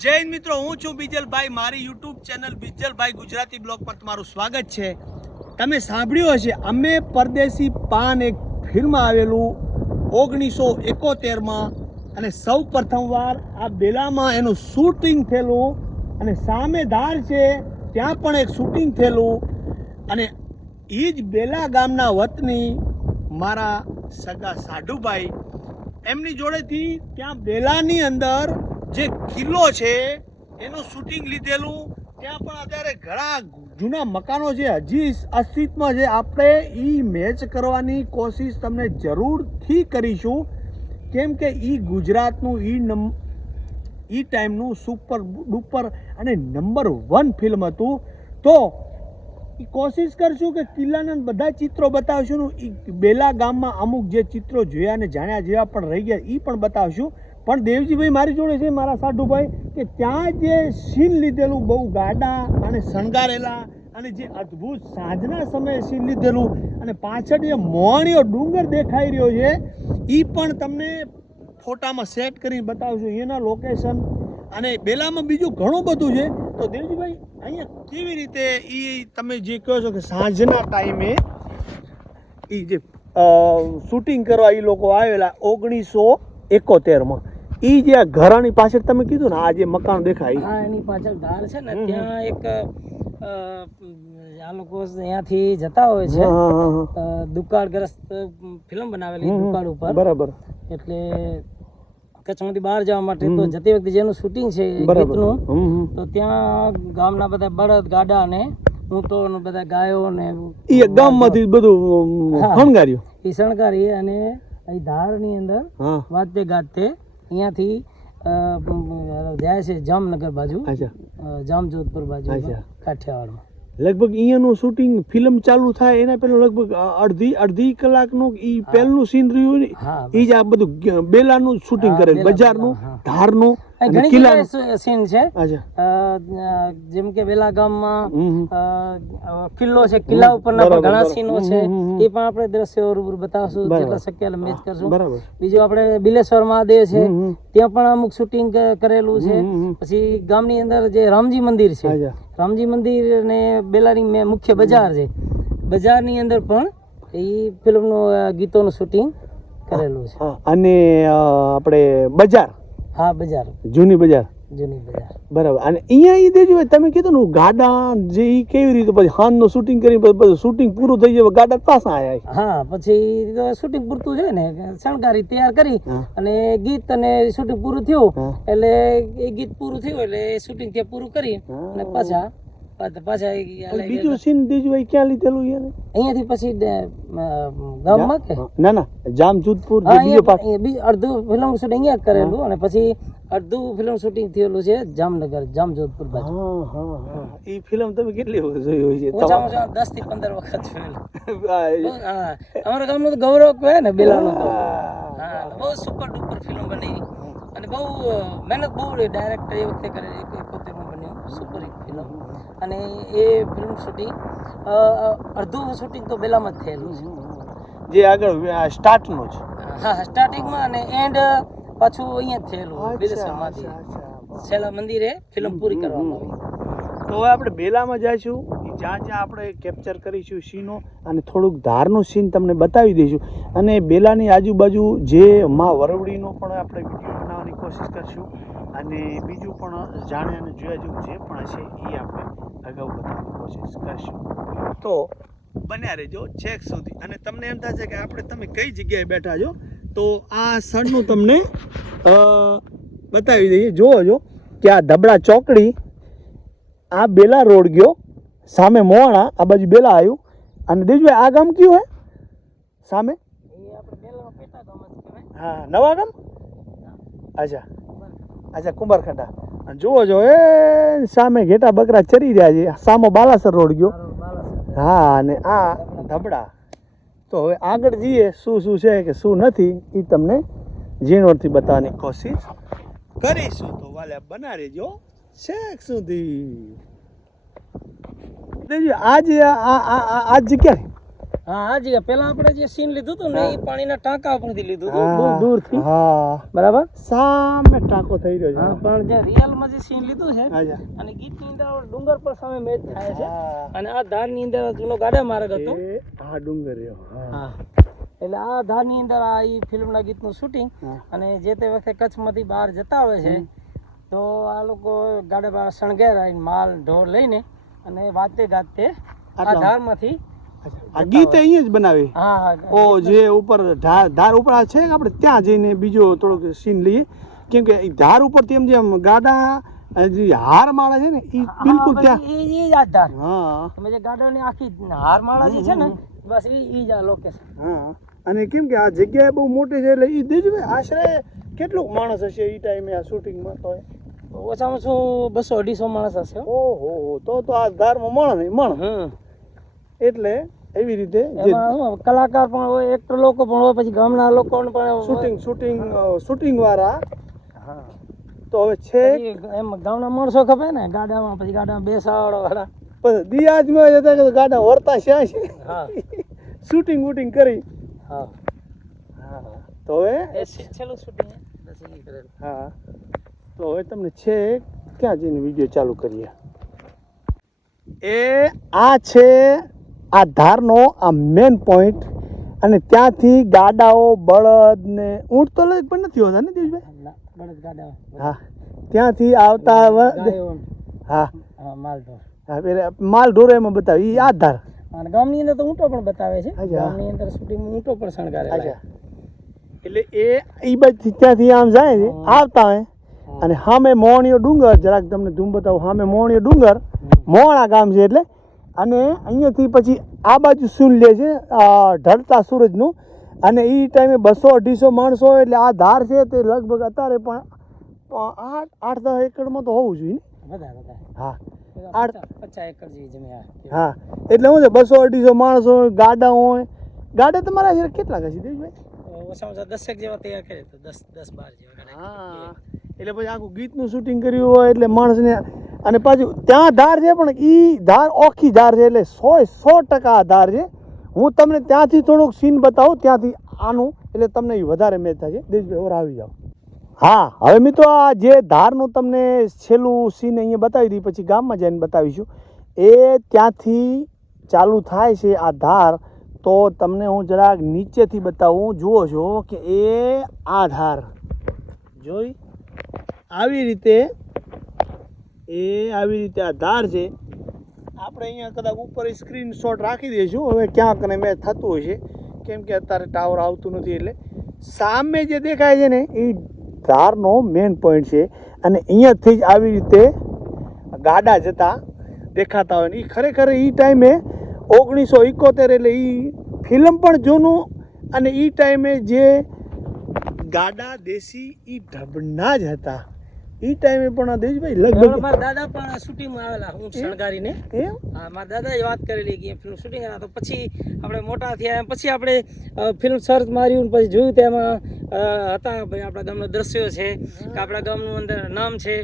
જય હિન્દ મિત્રો, હું છું બીજલભાઈ. મારી યુટ્યુબ ચેનલ બીજલભાઈ ગુજરાતી બ્લોગ પર તમારું સ્વાગત છે. તમે સાંભળ્યું હશે, અમે પરદેશી પાન એક ફિલ્મ આવેલું 1971માં અને સૌ પ્રથમવાર આ બેલામાં એનું શૂટિંગ થયેલું અને સામે ધાર છે ત્યાં પણ એક શૂટિંગ થયેલું. અને એ જ બેલા ગામના વતની મારા સગા સાઢુભાઈ એમની જોડેથી ત્યાં બેલાની અંદર જે કિલ્લો છે એનું શૂટિંગ લીધેલું. ત્યાં પણ અત્યારે ઘણા જૂના મકાનો છે હજી અસ્તિત્વમાં છે. આપણે એ મેચ કરવાની કોશિશ તમને જરૂરથી કરીશું, કેમ કે એ ગુજરાતનું એ ટાઈમનું સુપર ડુપર અને નંબર 1 ફિલ્મ હતું. તો એ કોશિશ કરશું કે કિલ્લાના બધા ચિત્રો બતાવશું. એ બેલા ગામમાં અમુક જે ચિત્રો જોયા અને જાણ્યા જેવા પણ રહી ગયા એ પણ બતાવશું. પણ દેવજીભાઈ મારી જોડે છે, મારા સાઢુભાઈ, કે ત્યાં જે સીન લીધેલું બહુ ગાડા અને શણગારેલા અને જે અદ્ભુત સાંજના સમયે સીન લીધેલું અને પાછળ જે મોહણીયો ડુંગર દેખાઈ રહ્યો છે એ પણ તમને ફોટામાં સેટ કરીને બતાવશું, એના લોકેશન. અને બેલામાં બીજું ઘણું બધું છે. તો દેવજીભાઈ અહીંયા કેવી રીતે એ તમે જે કહો છો કે સાંજના ટાઈમે એ જે શૂટિંગ કરવા એ લોકો આવેલા 1971માં, એ જે ઘરની પાછળ તમે કીધું ને આ જે મકાન દેખાય, હા, એની પાછળ ધાર છે ને, ત્યાં એક આ લોકો અહીંયાથી જતા હોય છે, દુકાળગ્રસ્ત ફિલ્મ બનાવેલી દુકાળ ઉપર, બરાબર. એટલે કચ્છમાંથી બહાર જવા માટે તો જતી વખતે જેનું શૂટિંગ છે ગીતનું, તો ત્યાં ગામના બધા બળદ ગાડા ને ઊંટો ને બધા ગાયો ને એ ગામમાંથી બધું શણગાર્યું, એ શણગારી અને અહીં ધારની અંદર વાજતે ગાજતે અહીંયાથી જાય છે જામનગર બાજુ, જામજોધપુર બાજુ, કાઠિયાવાડમાં. લગભગ અહીંયાનું શૂટિંગ ફિલ્મ ચાલુ થાય એના પહેલા લગભગ અડધી કલાકનું ઈ પહેલું સીન રહ્યું ને, ઈ જ આ બધું બેલાનું શૂટિંગ કરેલું, બજારનું, ધારનું, ઘણી સીન છે. જેમ કે બેલા ગામમાં કિલ્લો છે, કિલ્લા ઉપરના પણ ઘણા સીનો છે, એ પણ આપણે દ્રશ્યો રૂબરૂ બતાવશું જેટલા શક્ય એટલે મેચ કરશું. બીજું આપણે બિલેશ્વર મહાદેવ છે ત્યાં પણ અમુક શૂટિંગ કરેલું છે. પછી ગામની અંદર જે રામજી મંદિર છે, રામજી મંદિર ને બેલાની મુખ્ય બજાર છે, બજારની અંદર પણ એ ફિલ્મનું ગીતોનું શૂટિંગ કરેલું છે. અને આપણે બજાર, હા, બજાર, જૂની બજાર, બરાબર. અને અહીંયા એ દેજો તમે કીધું ને ગાડા જે ઈ કેવી રીતે પછી હાનનું શૂટિંગ કરી બધું શૂટિંગ પૂરું થઈ જાય ગાડા પાછા આયા. હા, પછી શૂટિંગ પૂરતું છે ને શણગારી તૈયાર કરી અને ગીત અને શૂટિંગ પૂરું થયું એટલે એ ગીત પૂરું થયું એટલે શૂટિંગ ત્યાં પૂરું કરી અને પાછા બીજું સીન દેજભાઈ ક્યાં લીધેલું અહીંયાથી પછી ગામમાં કે ના જામજોધપુર અડધું ફિલ્મ શૂટિંગ અહીંયા કરેલું અને પછી અડધું ફિલ્મ શૂટિંગ થયેલું છે જામનગર, જામજોધપુર બાજુ. એ ફિલ્મ તમે કેટલી વખત જોઈ હોય છે? ઓછામાં ઓછા 10 થી 15 વખત જોયેલું. અમારા ગામનું તો ગૌરવ કહેવાય ને બેલાનું તો. હા, બહુ સુપર ડુપર ફિલ્મ બની અને બહુ મહેનત બહુ ડાયરેક્ટર એ વખતે કરેલી, 71માં બન્યું સુપર હિટ ફિલ્મ. અને એ ફિલ્મ શૂટિંગ અડધું શૂટિંગ તો બેલામાં જ થયેલું છે, જે આગળ સ્ટાર્ટનું છે. હા, સ્ટાર્ટિંગમાં અને એન્ડ પાછું અહીંયા જ થયેલું બિલેશ્વરમાંથી છેલ્લા મંદિરે ફિલ્મ પૂરી કરવામાં આવી. તો હવે આપણે બેલામાં જઈશું, જ્યાં આપણે કેપ્ચર કરીશું સીનો અને થોડુંક ધારનું સીન તમને બતાવી દઈશું. અને બેલાની આજુબાજુ જે માં વરવડીનો પણ આપણે વિડીયો બનાવવાની કોશિશ કરશું અને બીજું પણ જાણે અને જોયા જેવું જે પણ હશે એ આપણે અગાઉ બતાવવાની કોશિશ કરશું. તો બન્યા રહેજો છેક સુધી. અને તમને એમ થશે કે આપણે તમે કઈ જગ્યાએ બેઠા છો, તો આ સ્થળનું તમને બતાવી દઈએ. જોવો કે આ ધબડા ચોકડી, આ બેલા રોડ ગયો, સામે મોવાણા, આ બાજુ બેલા આવ્યું. અને દેજભાઈ આ ગામ કયું હે સામે? હા, નવા ગામ. અચ્છા, કુંભારખંડા. જુઓ એ સામે ઘેટા બકરા ચરી રહ્યા છે, સામો બાલાસર રોડ ગયો. હા, અને આ ધબડા. તો હવે આગળ જઈએ, શું છે કે શું નથી એ તમને ઝીણવટથી બતાવવાની કોશિશ કરીશું. તો વાલે બના રહેજો છેક સુધી. આજ જગ્યા હા હાજી પેલા આપણે જે સીન લીધું હતું ને એ પાણીના ટાંકા ઉપરથી લીધું હતું હા, બહુ દૂરથી હા બરાબર સામે ટાંકો થઈ રહ્યો હા છે પણ જે રિયલમાં જે સીન લીધું છે હાજા. અને ગીતની અંદર ડુંગર પર સામે મેચ થાય છે હા. અને આ ધારની અંદર જૂનો ગાડા માર્ગ હતો એ આ ડુંગર રહ્યો હા હા એટલે આ ધારની અંદર આ ઈ ફિલ્મના ગીતનું શૂટિંગ હા. અને જે તે વખતે કચ્છમાંથી બહાર જતા હોય છે તો આ લોકો ગાડા બહાર શણગારાઈને માલ ઢોર લઈને અને વાતે ગાતે આ આટલા. ધારમાંથી આ ગીત અહીંયા જ બનાવી હા હા ઓ જે ઉપર ધાર ઉપર આ છે કે આપણે ત્યાં જઈને બીજો થોડોક સીન લઈએ કેમ કે ઈ ધાર ઉપર તેમ જેમ ગાડા જે હાર માળા છે ને એ બિલકુલ ત્યાં એ જ આ ધાર હા તમે જે ગાડાની આખી હારમાળા જે છે ને બસ એ જ આ લોકેશન હા અને કેમ કે આ જગ્યાએ બહુ મોટી છે એટલે એ દેજભાઈ આશરે કેટલું માણસ હશે એ ટાઈમે આ શૂટિંગમાં તો ઓછામાં ઓછું 200-250 માણસ હશે ઓહો તો આ ધારમાં મણ એટલે એવી રીતે જે એમાં શું કલાકાર પણ હોય એક્ટર લોકો પણ હોય પછી ગામના લોકો પણ શૂટિંગ વાળા તો હવે છે એમ ગામના માણસો ખપે ને ગાડામાં પછી ગાડામાં બેસાડો વાળા પછી દિયાજમાં જતા કે ગાડા વરતા શ્યાં છે હા શૂટિંગ વૂટિંગ કરી હા તો હવે એ છેલ્લું શૂટિંગ હા તો હવે તમને છે ક્યાં જઈને વિડીયો ચાલુ કરીએ એ આ છે આ ધારનો આ મેન પોઈન્ટ અને ત્યાંથી ગાડાઓ બળદ ને ઊંટ તો લઈ પણ નથી હોતા ને દેવભાઈ બળદ ગાડા હા ત્યાંથી આવતા ગાયો હા હા માલઢોર હા પેલા માલ ઢોરો એમાં બતાવી એ આ ધાર અને ગામની અંદર તો ઊંટો પણ બતાવે છે અચ્છા. ગામની અંદર શૂટિંગમાં ઊંટો પણ શણગારેલા છે. એટલે એ બાજુ ત્યાંથી આમ જાય છે આવતા હોય અને સામે મોહણીયો ડુંગર જરાક તમને ધૂમ બતાવું સામે મોહણીયો ડુંગર મોહણા ગામ છે એટલે અને અહીંયાથી પછી આ બાજુ શું લે છે ઢળતા સૂરજનું અને એ ટાઈમે 200-250 માણસો હોય એટલે આ ધાર છે તે લગભગ અત્યારે પણ 8-10 એકડમાં તો હોવું જોઈએ ને બધા હા 50 એકર જેવી જમીન હા એટલે શું છે 200-250 માણસો હોય ગાડા હોય ગાડા તમારા અહીંયા કેટલા હશે દેવભાઈ ઓછામાં ઓછા 10 જેવા તૈયાર કરે તો 10-12 જેવા ગાડા. હા એટલે પછી આખું ગીતનું શૂટિંગ કર્યું હોય એટલે માણસને અને પાછું ત્યાં ધાર છે પણ એ ધાર ઓખી ધાર છે એટલે 100% આ ધાર છે હું તમને ત્યાંથી થોડુંક સીન બતાવું ત્યાંથી આનું એટલે તમને એ વધારે મેચ થશે દેશભાઈ ઓર આવી જાઓ હા હવે મિત્રો આ જે ધારનું તમને છેલ્લું સીન અહીંયા બતાવી દી પછી ગામમાં જઈને બતાવીશું એ ત્યાંથી ચાલુ થાય છે આ ધાર તો તમને હું જરાક નીચેથી બતાવું જુઓ છો કે એ આ ધાર જોઈ આવી રીતે આ ધાર છે આપણે અહીંયા કદાચ ઉપર સ્ક્રીનશોટ રાખી દઈશું હવે ક્યાંક ને મેચ થતું હોય છે કેમ કે અત્યારે ટાવર આવતું નથી એટલે સામે જે દેખાય છે ને એ ધારનો મેન પોઈન્ટ છે અને અહીંયાથી જ આવી રીતે ગાડા જતા દેખાતા હોય ને એ ખરેખર એ ટાઈમે 1971 એટલે એ ફિલ્મ પણ જૂનું અને એ ટાઈમે જે ગાડા દેશી એ ઢબના જ હતા એ ટાઈમે પણ દેશભાઈ લગભગ મારા દાદા પણ શૂટિંગમાં આવેલા ઊંટ શણગારીને એમ હા મારા દાદાએ વાત કરેલી કે ફિલ્મ શૂટિંગ હતા તો પછી આપણે મોટા થયા પછી આપણે ફિલ્મ સર્ચ માર્યું પછી જોયું તેમાં હતા ભાઈ આપણા ગામના દ્રશ્યો છે કે આપણા ગામનું અંદર નામ છે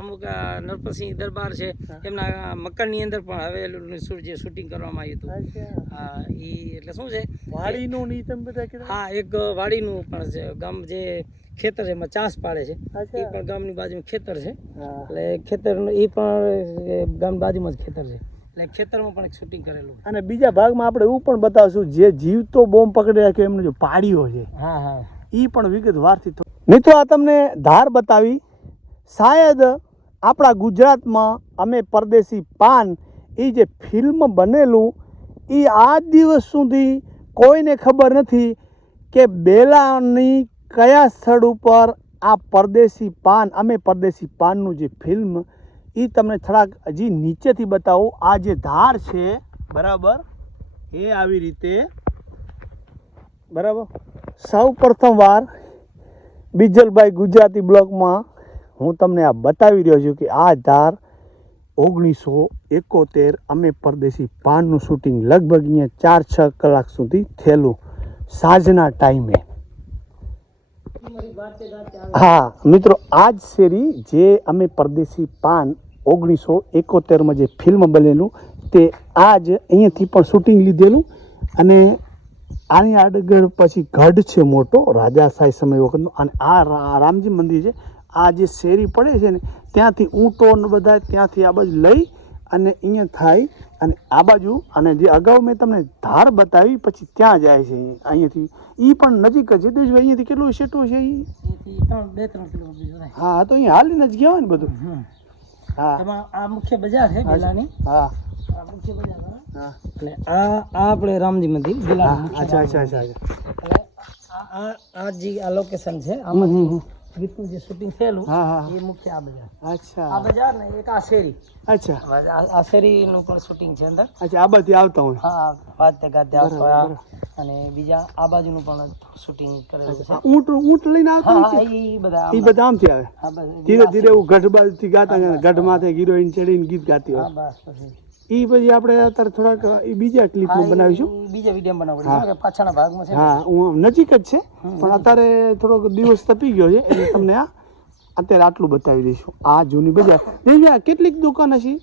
અમુક નરપતસિંહ દરબાર છે એમના મકાનની અંદર પણ હવેલું જે શૂટિંગ કરવામાં આવ્યું હતું હા એ એટલે શું છે વાડીનું ની તમે બધા કીધું હા એક વાડીનું પણ છે ગામ જે ખેતર છે એમાં ચાસ પાડે છે એ પણ ગામની બાજુમાં ખેતર છે એટલે ખેતરનું એ પણ ગામની બાજુમાં જ ખેતર છે એટલે ખેતરમાં પણ એક શૂટિંગ કરેલું અને બીજા ભાગમાં આપણે એવું પણ બતાવશું જે જીવતો બોમ્બ પકડી રાખ્યો એમનો જે પાડીઓ છે હા હા એ પણ વિગતવારથી મિત્રો આ તમને ધાર બતાવી શાયદ આપણા ગુજરાતમાં અમે પરદેશી પાન એ જે ફિલ્મ બનેલું એ આજ દિવસ સુધી કોઈને ખબર નથી કે બેલાની કયા સ્થળ ઉપર આ પરદેશી પાન અમે પરદેશી પાનનું જે ફિલ્મ એ તમને થોડાક હજી નીચેથી બતાવું આ જે ધાર છે બરાબર એ આવી રીતે બરાબર સૌ પ્રથમવાર બીજલભાઈ ગુજરાતી બ્લોગમાં હું તમને આ બતાવી રહ્યો છું કે આ ધાર 1971 અમે પરદેશી પાનનું શૂટિંગ લગભગ અહીંયા 4-6 કલાક સુધી થયેલું સાંજના ટાઈમે હા મિત્રો આ જ શેરી જે અમે પરદેશી પાન 1971માં જે ફિલ્મ બનેલું તે આ જ અહીંયાથી પણ શૂટિંગ લીધેલું. અને આની આગળ પછી ગઢ છે મોટો રાજાશાહી સમય વખતનો. અને આ રામજી મંદિર છે. આ જે શેરી પડે છે ને ત્યાંથી ઊંટો ને બધા ત્યાંથી આ બાજુ લઈ અને અહીંયા થાય અને આ બાજુ અને જે અગાઉ મેં તમને ધાર બતાવી પછી ત્યાં જાય છે અહીંયાથી. એ પણ નજીક જ છે દેશભાઈ. અહીંયાથી કેટલું સેટું છે એ? 2-3 કિલોમીટર. હા તો અહીંયા હાલીને જ ગયા હોય ને બધું. હા એમાં આ મુખ્ય બજાર છે બેલાની. હા આ મુખ્ય બજાર. હા એટલે આ આપણે રામજી મંદિર બેલાનું મુખ્ય. અચ્છા. એટલે આ જે આ લોકેશન છે આમાં ગીતનું જે શૂટિંગ થયેલું એ મુખ્ય આ બજાર. અચ્છા આ બજાર ને એક આ શેરી. અચ્છા આ શેરીનું પણ શૂટિંગ છે અંદર. અચ્છા આ બાજુ આવતા હોય. હા વાતે ગાતે આવતા અને બીજા આ બાજુનું પણ શૂટિંગ કરેલું છે. ઊંટ લઈને આવતા હા એ બધા આમથી આવે. હા બસ ધીરે ધીરે એવું ગઢ બાજુથી ગાતા ગઢ માથે હિરોઈન ચડીને ગીત ગાતી હોય. બસ પછી એ પછી આપણે અત્યારે થોડાક બીજા ક્લિપમાં બનાવીશું. બીજા વિડીયો બનાવવું પાછળના ભાગમાં છે. હા હું નજીક જ છે પણ અત્યારે થોડોક દિવસ તપી ગયો છે એટલે તમને આ અત્યારે આટલું બતાવી દઈશું. આ જૂની બજાર કેટલીક દુકાન હશે?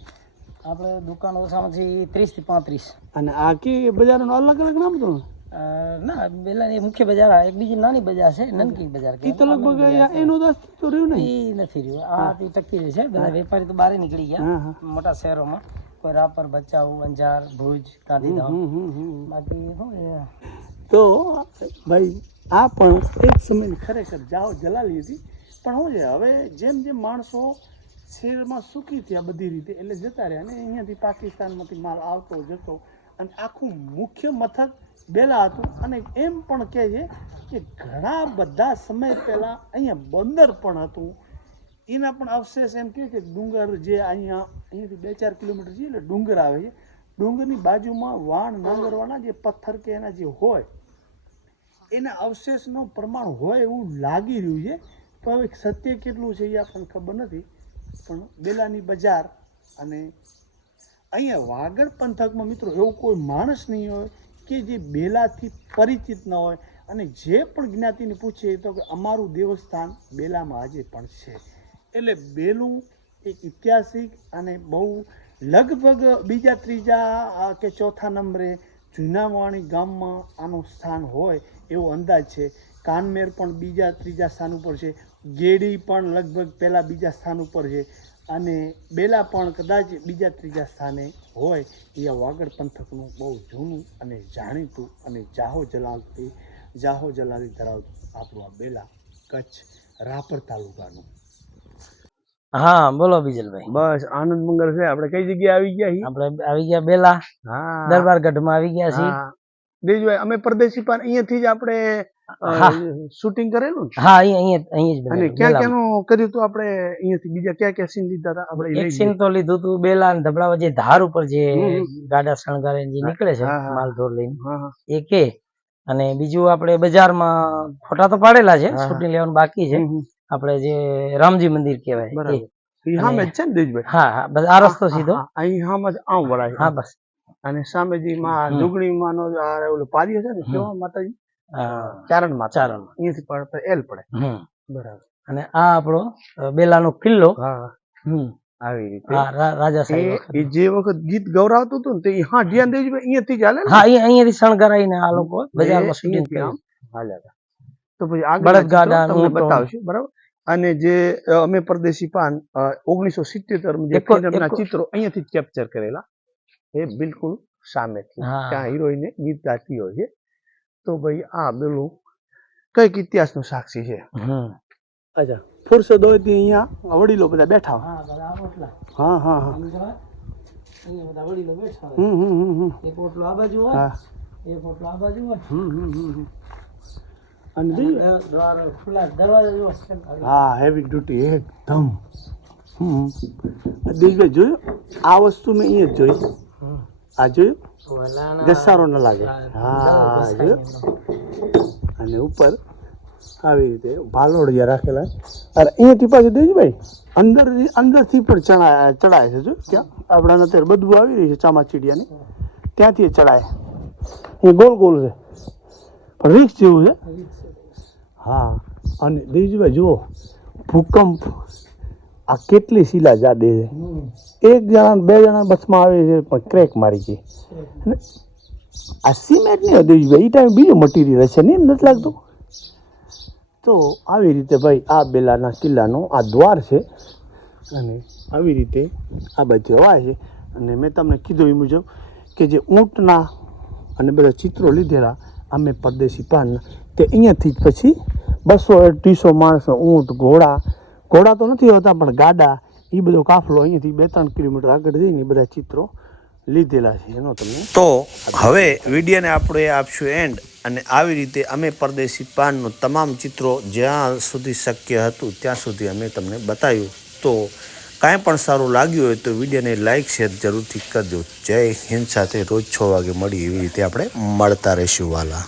આપણે દુકાન ઓછામાંથી 30 થી 35. અને આ કે બજારનું અલગ અલગ નામ તો ના બેલાની મુખ્ય બજાર એક બીજી નાની બજાર છે નનકી બજાર. એ તો લગભગ એનું તો અસ્તિત્વ રહ્યું નહીં. એ નથી રહ્યું. આ ટકી રહી છે. બધા વેપારી તો બહાર નીકળી ગયા મોટા શહેરોમાં. કોઈ રાપર, ભચાઉ, અંજાર, ભુજ, ગાંધીધામ. બાકી શું તો ભાઈ આ પણ એક સમયની ખરેખર જાઓ જલાલી હતી. પણ શું છે હવે જેમ જેમ માણસો શહેરમાં સુખી થયા બધી રીતે એટલે જતા રહ્યા. અને અહીંયાથી પાકિસ્તાનમાંથી માલ આવતો જતો અને આખું મુખ્ય મથક બેલા હતું. અને એમ પણ કહે છે કે ઘણા બધા સમય પહેલાં અહીંયા બંદર પણ હતું. એના પણ અવશેષ એમ કહે કે ડુંગર જે અહીંયાથી 2-4 કિલોમીટર છે એટલે ડુંગર આવે છે. ડુંગરની બાજુમાં વાણ નાંગરવાના જે પથ્થર કે એના જે હોય એના અવશેષનું પ્રમાણ હોય એવું લાગી રહ્યું છે. તો હવે સત્ય કેટલું છે એ આપણને ખબર નથી. પણ બેલાની બજાર અને અહીંયા વાગડ પંથકમાં મિત્રો એવો કોઈ માણસ નહીં હોય કે જે બેલાથી પરિચિત ન હોય. અને જે પણ જ્ઞાતિને પૂછે તો કે અમારું દેવસ્થાન બેલામાં આજે પણ છે. એટલે બેલું એક ઐતિહાસિક અને બહુ લગભગ બીજા ત્રીજા કે ચોથા નંબરે જૂનાવાણી ગામમાં આનું સ્થાન હોય એવો અંદાજ છે. કાનમેર પણ બીજા ત્રીજા સ્થાન ઉપર છે. ગેડી પણ લગભગ પહેલાં બીજા સ્થાન ઉપર છે. અને બેલા પણ કદાચ બીજા ત્રીજા સ્થાને હોય. એ વાગડ પંથકનું બહુ જૂનું અને જાણીતું અને જાહો જલાલી ધરાવતું આપણું આ બેલા કચ્છ રાપર તાલુકાનું. હા બોલો બીજલભાઈ. બસ આનંદ મંગળ છે. આપણે કઈ જગ્યાએ આવી ગયા? આપણે આવી ગયા બેલા. હા દરબારગઢમાં આવી ગયા છીએ. દેજભાઈ અમે પરદેશી પણ અહીંયાથી જ આપણે શૂટિંગ કરેલું. હા અહીંયા અને ક્યાં ક્યાંનું કર્યું હતું આપણે? અહીંયાથી બીજા ક્યાં સીન લીધા હતા આપણે? એક સીન તો લીધું હતું બેલા અને ધબળા જે ધાર ઉપર જે ગાડા શણગારે જે નીકળે છે માલઢોર લઈને એ કે. અને બીજું આપણે બજારમાં ફોટા તો પાડેલા છે. શૂટિંગ લેવાનું બાકી છે. આપણે જે રામજી મંદિર કહેવાય એ સામે જ છે ને દેજભાઈ? હા બસ આ રસ્તો સીધો અહીં સામે જ આમ વળાય. હા બસ. અને સામે જે માં જોગણી માનો ઓલો પારિયો છે ને કેવા માતાજી ચારણ અહીંયાથી પડે એલ પડે. બરાબર. અને આ આપણો બેલાનો કિલ્લો. આવી રીતે રાજા સાહેબ એ જે વખત ગીત ગૌરાવતું હતું ને તો હા ધ્યાન દેજો અહીંયાથી ચાલે. હા અહીંયાથી શણગારાઈને આ લોકો બજારમાં શૂટિંગ હાલ્યા. તો પછી આગળ તમને બતાવશું. બરાબર. અને જે અમે પરદેશી પાન 1977 જે ફિલ્મના ચિત્રો અહીંયાથી કેપ્ચર કરેલા એ બિલકુલ સામેથી ત્યાં હિરોઈને ગીત ગાતી હોય છે. તો ભાઈ આ પેલું કઈક ઇતિહાસનો સાક્ષી છે. અચ્છા ફુરસદ હોય અહીંયા વડીલો બધા બેઠા હોય. હા હા હા અહીંયા બધા વડીલો બેઠા હોય. એક ઓટલો આ બાજુ હોય, એક ઓટલો આ બાજુ હોય. અને ખુલ્લા દરવાજા જો. હા હેવી ડ્યુટી એકદમ. દેશભાઈ જોયું આ વસ્તુ મેં અહીંયા જ જોઈ. આ જોયું ઘસારો ન લાગે. હા જોયું. અને ઉપર આવી રીતે ભાલોડિયા રાખેલા. અરે અહીંયાથી પાછું દેજભાઈ અંદરથી પણ ચડાય છે. જો ત્યાં આપણાને અત્યારે બદબુ આવી રહી છે ચામાચીડિયાની ત્યાંથી ચડાય. એ ગોલ ગોલ છે પણ રીક્ષ જેવું છે. હા અને દેવજીભાઈ જુઓ ભૂકંપ આ કેટલી શિલા જાડે છે, એક જણા 2 જણા બસમાં આવે છે પણ ક્રેક મારી ગઈ. અને આ સિમેન્ટ નહીં હતું ભાઈ, એ ટાઈમે બીજું મટીરિયલ હશે નહીં, નથી લાગતું. તો આવી રીતે ભાઈ આ બેલાના કિલ્લાનો આ દ્વાર છે અને આવી રીતે આ બાજુ હવાય છે. અને મેં તમને કીધું એ મુજબ કે જે ઊંટના અને બધા ચિત્રો લીધેલા અમે પરદેશી પાનના, તે અહીંયાથી જ પછી 200-250 માણસનો ઊંટ, ઘોડા તો નથી હોતા પણ ગાડા, એ બધો કાફલો અહીંયાથી 2-3 કિલોમીટર આગળ જઈને બધા ચિત્રો લીધેલા છે એનો તમને. તો હવે વિડીયોને આપણે આપશું એન્ડ, અને આવી રીતે અમે પરદેશી પાનનું તમામ ચિત્રો જ્યાં સુધી શક્ય હતું ત્યાં સુધી અમે તમને બતાવ્યું. તો કાંઈ પણ સારું લાગ્યું હોય તો વિડીયોને લાઇક શેર જરૂરથી કરજો. જય હિન્દ. સાથે રોજ 6 વાગે મળી એવી રીતે આપણે મળતા રહીશું વાલા.